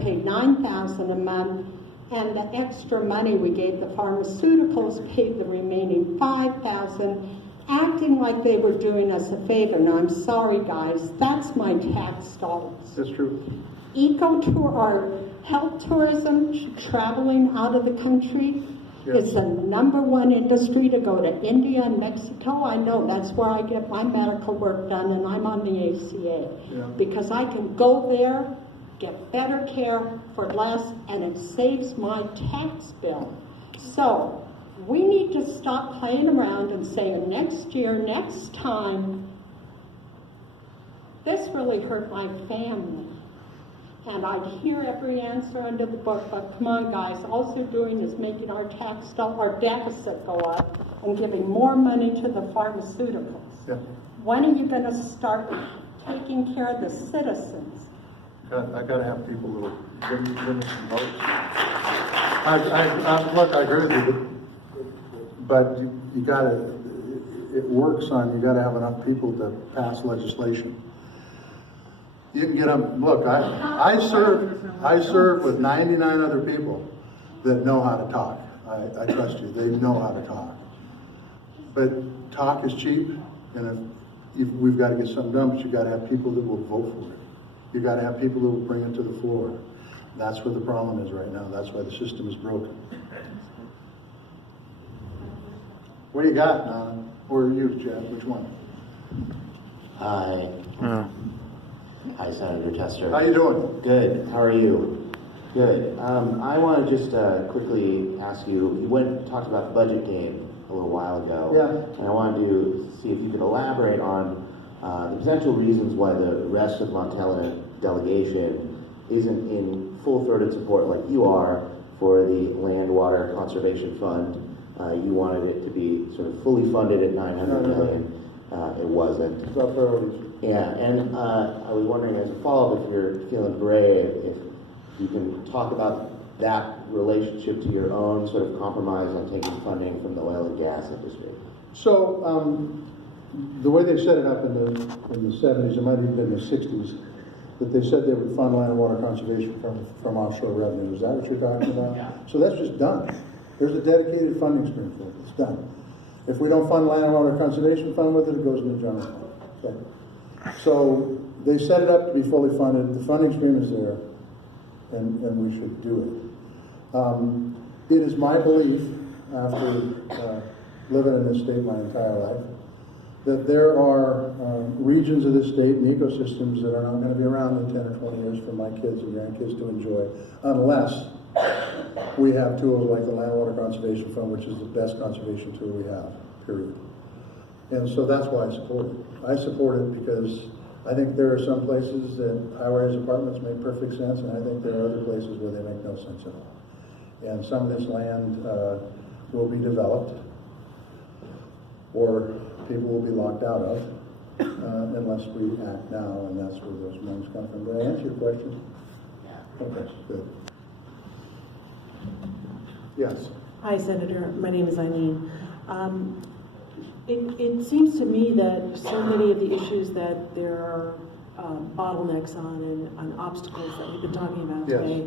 paid $9,000 a month, and the extra money we gave the pharmaceuticals paid the remaining $5,000, acting like they were doing us a favor. Now, I'm sorry, guys, that's my tax dollars. That's true. Eco-tour, or health tourism, traveling out of the country, is the #1 industry to go to India and Mexico. I know that's where I get my medical work done, and I'm on the ACA. Because I can go there, get better care for less, and it saves my tax bill. So, we need to stop playing around and saying next year, next time. This really hurt my family. And I hear every answer under the book, but come on, guys, all they're doing is making our our deficit go up and giving more money to the pharmaceuticals. Yeah. When are you going to start taking care of the citizens? I got to have people who give me some votes. Look, I agree with you, but you got to. It works on you got to have enough people to pass legislation. You can get them. Look, I serve with 99 other people that know how to talk. I trust you. They know how to talk. But talk is cheap, and if we've got to get something done, but you got to have people that will vote for it. You got to have people that will bring it to the floor. That's where the problem is right now. That's why the system is broken. What do you got, Nana? Or you, Jeff? Which one? Hi. Hi, Senator Tester. How you doing? Good. How are you? Good. I want to just quickly ask you. You talked about the budget game a little while ago. Yeah. And I wanted to see if you could elaborate on the potential reasons why the rest of Montana delegation isn't in full-throated support like you are for the Land Water Conservation Fund. You wanted it to be sort of fully funded at $900 million. It wasn't. It's our priorities. Yeah, and I was wondering, as a follow-up, if you're feeling brave, if you can talk about that relationship to your own sort of compromise on taking funding from the oil and gas industry. So the way they set it up in the 70s, it might have been the 60s, that they said they would fund land and water conservation from offshore revenue. Is that what you're talking about? Yeah. So that's just done. There's a dedicated funding stream for it. It's done. If we don't fund land and water conservation fund with it, it goes in the general fund. Okay. So they set it up to be fully funded. The funding stream is there, and we should do it. It is my belief, after living in this state my entire life, that there are regions of this state and ecosystems that are not going to be around in 10 or 20 years for my kids and grandkids to enjoy, unless we have tools like the Land and Water Conservation Fund, which is the best conservation tool we have, period. And so that's why I support it. I support it because I think there are some places that high-rise apartments make perfect sense, and I think there are other places where they make no sense at all. And some of this land will be developed, or people will be locked out of, unless we act now, and that's where those monies come from. Did I answer your question? Yeah. Okay, good. Yes. Hi, Senator. My name is Eileen. It seems to me that so many of the issues that there are bottlenecks on and obstacles that we've been talking about today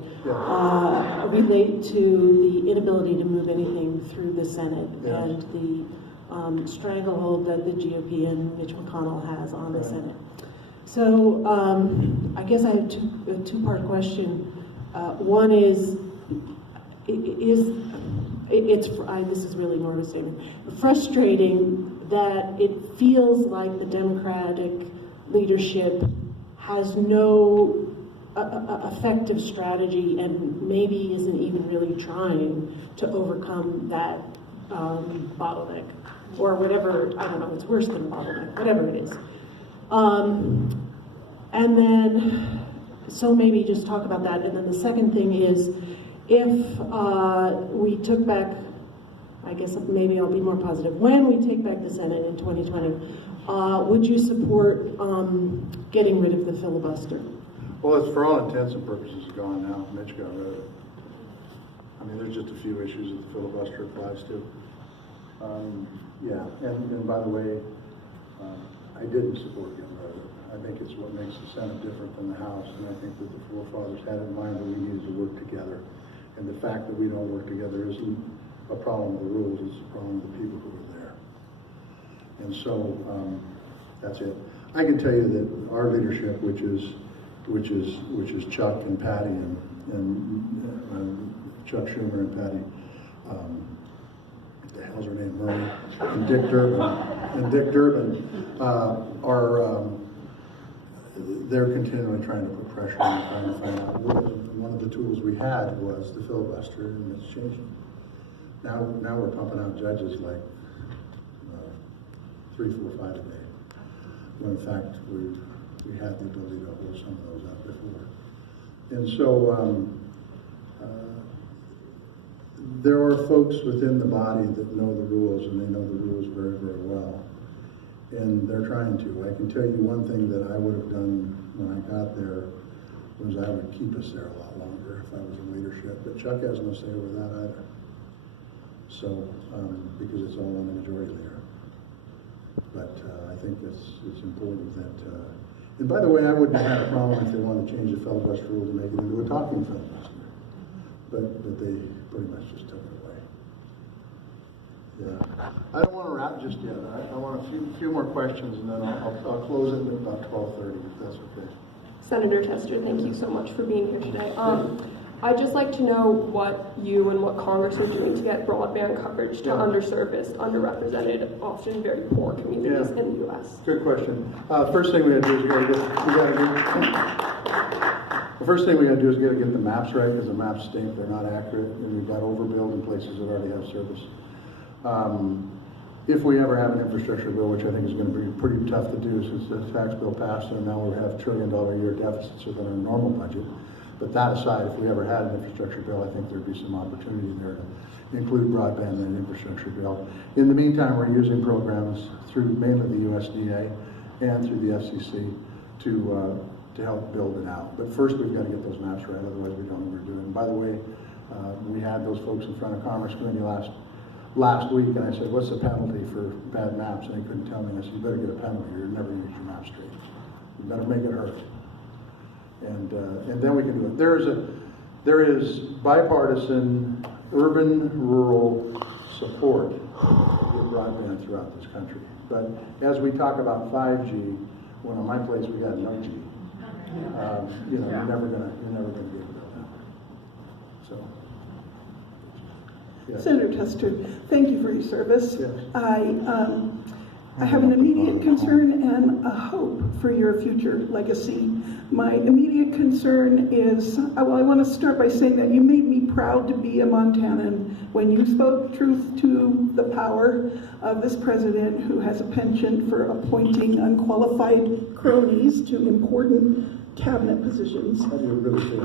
relate to the inability to move anything through the Senate and the stranglehold that the GOP and Mitch McConnell has on the Senate. So I guess I have a two-part question. One is this is really more of a statement, frustrating that it feels like the Democratic leadership has no effective strategy and maybe isn't even really trying to overcome that bottleneck or whatever. I don't know, it's worse than a bottleneck, whatever it is. And then, so maybe just talk about that. And then the second thing is, if we took back, I guess maybe I'll be more positive, when we take back the Senate in 2020, would you support getting rid of the filibuster? Well, it's for all intents and purposes gone now. Mitch got rid of it. I mean, there's just a few issues that the filibuster applies to. Yeah, and by the way, I didn't support getting rid of it. I think it's what makes the Senate different than the House, and I think that the forefathers had in mind that we needed to work together. And the fact that we don't work together isn't a problem with the rules, it's a problem with the people who are there. And so that's it. I can tell you that our leadership, which is Chuck and Patty and Chuck Schumer and Patty, what the hell's her name, Murray, and Dick Durbin, they're continually trying to put pressure on and trying to find out rules. And one of the tools we had was the filibuster, and it's changing. Now we're pumping out judges like 3, 4, 5 a day. When in fact we had the ability to hold some of those up before. And so there are folks within the body that know the rules, and they know the rules very, very well. And they're trying to. I can tell you one thing that I would have done when I got there was I would keep us there a lot longer if I was in leadership. But Chuck has no say over that either. So, because it's all on the majority leader. But I think it's important that, and by the way, I wouldn't have had a problem if they wanted to change the filibuster rule to make it into a talking filibuster. But they pretty much just took it away. Yeah. I don't want to wrap just yet. I want a few more questions, and then I'll close it at about 12:30, if that's okay. Senator Tester, thank you so much for being here today. I'd just like to know what you and what Congress are doing to get broadband coverage to underserviced, underrepresented, often very poor communities in the U.S. Good question. First thing we got to do is the first thing we got to do is get the maps right, because the maps stink, they're not accurate, and we've got overbuild in places that already have service. If we ever have an infrastructure bill, which I think is going to be pretty tough to do since the tax bill passed and now we have $1 trillion a year deficits within our normal budget. But that aside, if we ever had an infrastructure bill, I think there'd be some opportunity there to include broadband in an infrastructure bill. In the meantime, we're using programs through mainly the USDA and through the FCC to help build it out. But first, we've got to get those maps right, otherwise we don't know what we're doing. And by the way, we had those folks in front of Commerce Committee last week, and I said, what's the penalty for bad maps? And they couldn't tell me. And I said, you better get a penalty or you're never going to get your map straight. You better make it hurt. And then we can do it. There is bipartisan urban-rural support to get broadband throughout this country. But as we talk about 5G, when on my place we got no G, you're never gonna get it out. So. Yes. Senator Tester, thank you for your service. Yes. I have an immediate concern and a hope for your future legacy. My immediate concern is, I want to start by saying that you made me proud to be a Montanan when you spoke truth to the power of this president who has a penchant for appointing unqualified cronies to important cabinet positions. How do you really feel?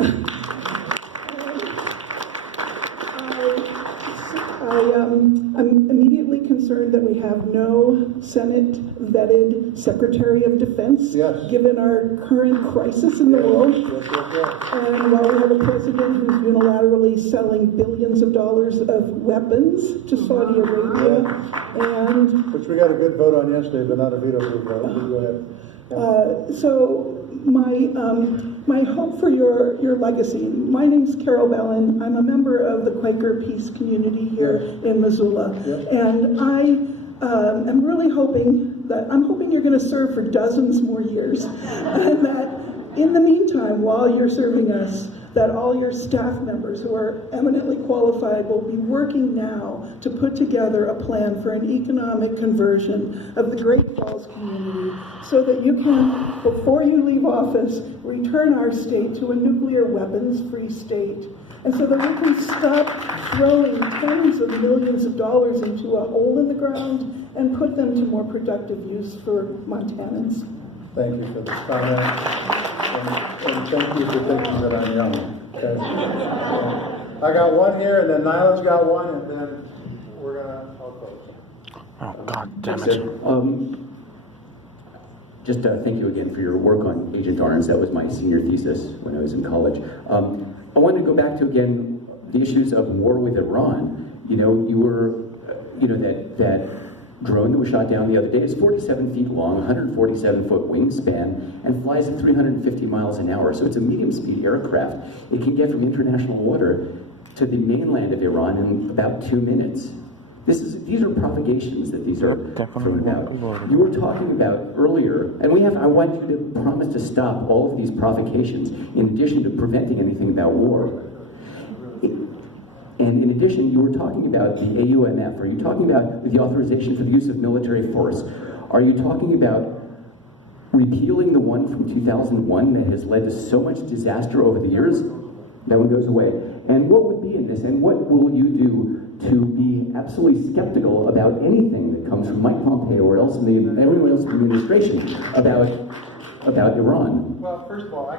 I'm immediately concerned that we have no Senate-vetted Secretary of Defense, given our current crisis in the world. And while we have a president who's unilaterally selling billions of dollars of weapons to Saudi Arabia, and which we got a good vote on yesterday, but not a veto-proof vote. Go ahead. So my hope for your legacy. My name's Carol Bellin. I'm a member of the Quaker Peace community here in Missoula, and I am really hoping you're going to serve for dozens more years, and that in the meantime, while you're serving us, that all your staff members who are eminently qualified will be working now to put together a plan for an economic conversion of the Great Falls community so that you can, before you leave office, return our state to a nuclear weapons-free state. And so that we can stop throwing tens of millions of dollars into a hole in the ground and put them to more productive use for Montanans. Thank you for this comment, and thank you for thinking that I'm young. Okay? I got one here, and then Nyland's got one, and then I'll close. Oh, God damn it. Just thank you again for your work on Agent Orange. That was my senior thesis when I was in college. I wanted to go back to, again, the issues of war with Iran. That drone that was shot down the other day is 47 feet long, 147-foot wingspan, and flies at 350 miles an hour. So it's a medium-speed aircraft. It can get from international water to the mainland of Iran in about 2 minutes. These are provocations that these are thrown about. You were talking about earlier, and I want you to promise to stop all of these provocations in addition to preventing anything about war. And in addition, you were talking about the AUMF. Are you talking about the authorization for the use of military force? Are you talking about repealing the one from 2001 that has led to so much disaster over the years? That one goes away. And what would be in this, and what will you do to be absolutely skeptical about anything that comes from Mike Pompeo or everyone else in the administration about about Iran. Well, first of all, I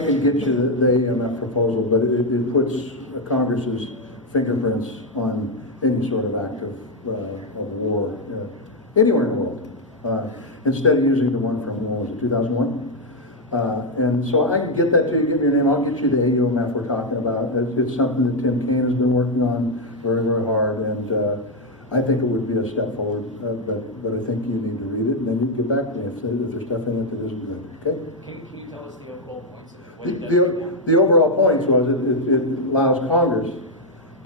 can get you the AMF proposal, but it puts Congress's fingerprints on any sort of act of war anywhere in the world. Instead of using the one from, what was it, 2001? And so I can get that to you, give me your name, I'll get you the AUMF we're talking about. It's something that Tim Kaine has been working on very, very hard, and I think it would be a step forward, but I think you need to read it, and then you can get back to me if there's stuff in it that isn't good, okay? Can you tell us the overall points of what it does? The overall points was it allows Congress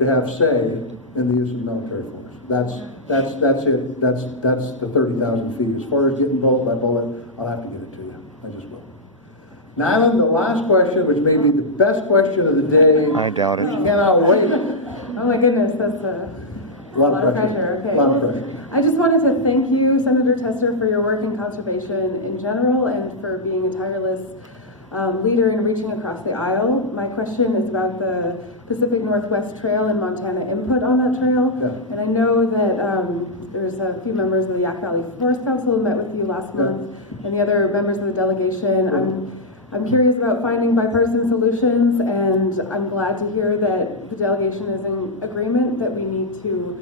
to have say in the use of military force. That's it. That's the 30,000 feet. As far as getting bullet by bullet, I'll have to get it to you. I just will. Nyland, the last question, which may be the best question of the day. I doubt it. I cannot wait. Oh my goodness, that's a lot of pressure. Okay. A lot of pressure. I just wanted to thank you, Senator Tester, for your work in conservation in general and for being a tireless leader in reaching across the aisle. My question is about the Pacific Northwest Trail and Montana input on that trail. Yeah. And I know that there's a few members of the Yak Valley Forest Council who met with you last month, and the other members of the delegation. I'm curious about finding bipartisan solutions, and I'm glad to hear that the delegation is in agreement that we need to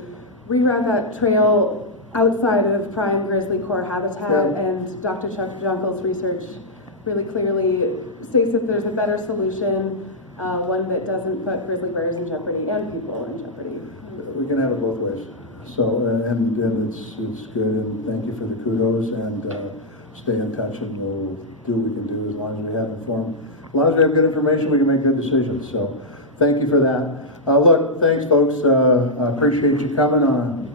reroute that trail outside of prime grizzly core habitat, and Dr. Chuck Jonkel's research really clearly states that there's a better solution, one that doesn't put grizzly bears in jeopardy and people in jeopardy. We can have it both ways. So, and it's good, and thank you for the kudos, and stay in touch, and we'll do what we can do as long as we have informed. As long as we have good information, we can make good decisions. So, thank you for that. Look, thanks, folks. I appreciate you coming on